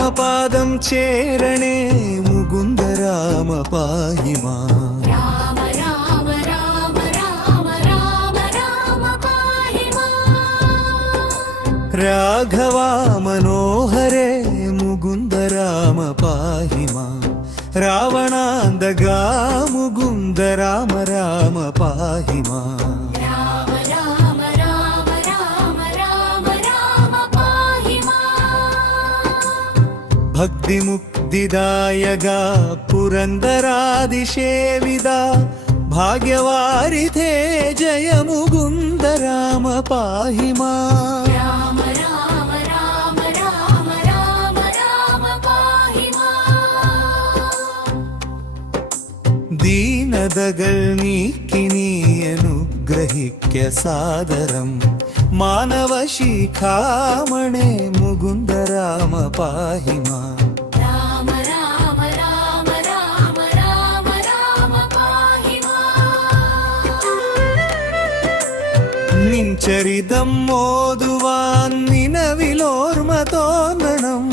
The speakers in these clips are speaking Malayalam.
രാമപാദം ചേരണേ മുകുന്ദ രാമ പാഹി മാം. രാമ രാമ രാമ രാമ രാമ രാമ പാഹി മാം. രാഘവാ മനോഹരേ മുകുന്ദ രാമ പാഹി മാം. രാവണാന്തകാ മുകുന്ദ രാമ രാമ പാഹി മാം. രാമ രാമ രാമ രാമ രാമ രാമ പാഹി മാം. ഭക്തിമുക്തിദായക പുരന്ദരാദിസേവിത ഭാഗ്യവാരിധേ ജയ മുകുന്ദ രാമ പാഹി മാം. രാമ രാമ രാമ രാമ രാമ രാമ പാഹി മാം. ദീനതകൾ നീക്കി നീ അനുഗ്രഹിക്ക സാദരം മാനവശിഖാമണേ മുകുന്ദ രാമ പാഹി മാം. രാമ രാമ രാമ രാമ രാമ രാമ പാഹി മാം. നിൻ ചരിതം ഓതുവാൻ നിലവിലോർമ്മ തോന്നണം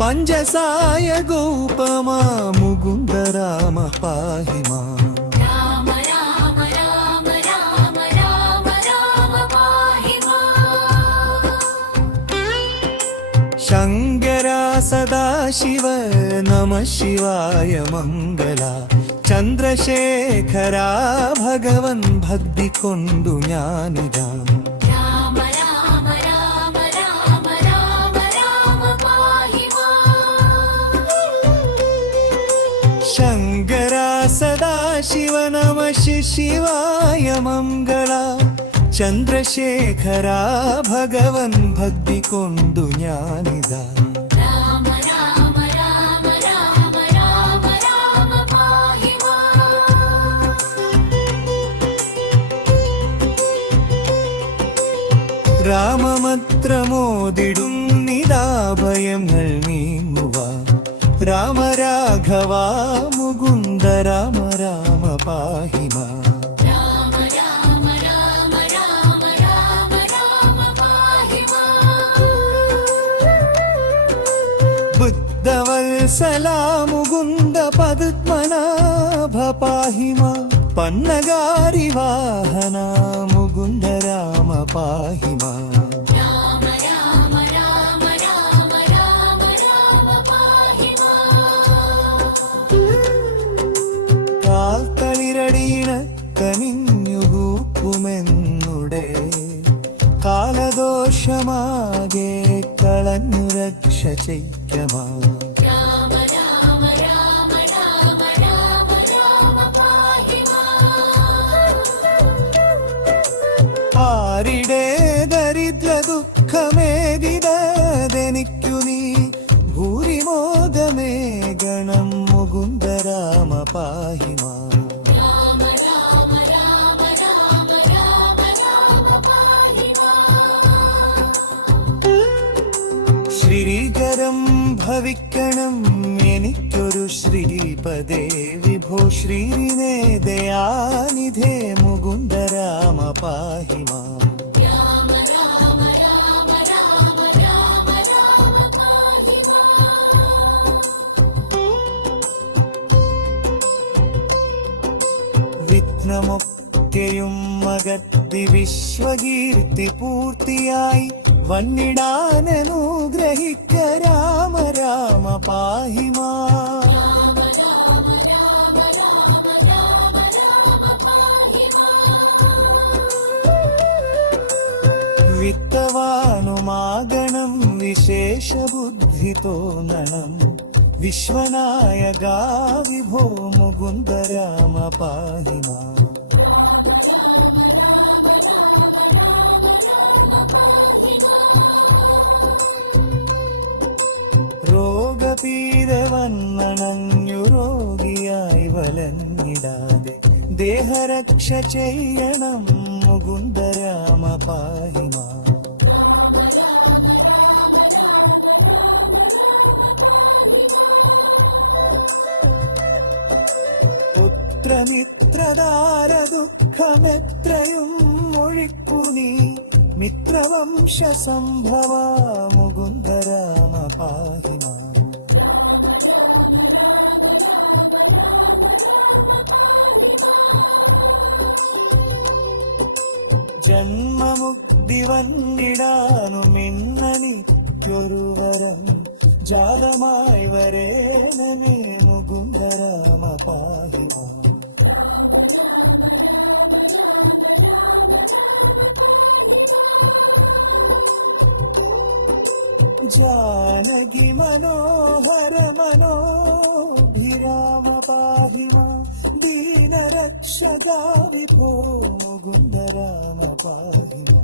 പഞ്ചസായ ഗോപമാ മുകുന്ദ രാമ പാഹി മാം. രാമ രാമ രാമ രാമ രാമ രാമ പാഹി മാം. ശങ്കര സദാശിവ നമ ശിവായ മംഗള ചന്ദ്രശേഖര ഭഗവൻ ഭക്തി കൊണ്ടു ഞാനിതാ. രാമ രാമ രാമ രാമ രാമ രാമ പാഹി മാം. ശങ്കര സദാശിവ നമ ശിവായ മംഗള ചന്ദ്രശേഖര ഭഗവൻ ഭക്തി കൊണ്ടു ഞാനിതാ. രാമ രാമ രാമ രാമ രാമ രാമ പാഹി മാം. രാമമന്ത്രമോദിടും നിതാഭയങ്ങൾ നീങ്ങുവാൻ രാമരാഘവ മുകുന്ദ രാമ രാമ പാഹി മാം. രാമ രാമ രാമ രാമ രാമ രാമ പാഹി മാം. ബുദ്ധവത്സല മുകുന്ദ പദ്മനാഭ പാഹി മാം. പന്നഗാരി വാഹന മുകുന്ദ രാമ പാഹി മാം. രാമ രാമ രാമ രാമ രാമ രാമ പാഹി മാം. കാൽത്തളിരടീണ കനിഞ്ഞുകൂക്കുമെന്നുടെ കാലദോഷമാകെ കളഞ്ഞു രക്ഷ ചെയ്യമാ. രാമ രാമ രാമ രാമ രാമ രാമ പാഹി മാം. ആരിടെ ദരിദ്ര ദുഃഖമേകിതതെനിക്കു നീ ഭൂരിമോദമേ ഗണം മുകുന്ദ രാമ പാഹി മാം. രാമ രാമ രാമ രാമ രാമ രാമ പാഹി മാം. ശ്രീകരം ഭവിക്കണം എനിക്കൊരു ശ്രീപദേ വിഭോ ശ്രീരിനേ ദയാനിധേ മുകുന്ദ രാമ പാഹി മാം. രാമ രാമ രാമ രാമ രാമ രാമ പാഹി മാം. വിഘ്നമൊക്കെയും അകത്തി വിശ്വകീർത്തി പൂർത്തിയായി വന്നിടാനനുഗ്രഹിക്ക രാമ രാമ പാഹി മാം. രാമ രാമ രാമ രാമ രാമ രാമ പാഹി മാം. വിത്തവാനുമാഗണം വിശേഷ ബുദ്ധി തോന്നണം വിശ്വനായകാ വിഭോ മുകുന്ദ രാമ പാഹി മാം. രോഗപീഡവന്നണഞ്ഞു രോഗിയായി വലഞ്ഞിടാതെ ദേഹരക്ഷ ചെയ്യണം മുകുന്ദ രാമ പാഹി മാം. പുത്രമിത്രദാര ദുഃഖമെത്രയും ഒഴിക്കുനീ മിത്രവംശ സംഭവ മുകുന്ദ രാമ പാഹി മാം. ജന്മമുക്തി വന്നിടാനു മിന്നനിക്കൊരു വരം ജാതമായി വരേണമേ മുകുന്ദരാമ പാഹി മാം. जानकी मनोहर मनोभिराम पाहि मां दीन रक्षगा विभो मुकुन्द राम पाहि माम्.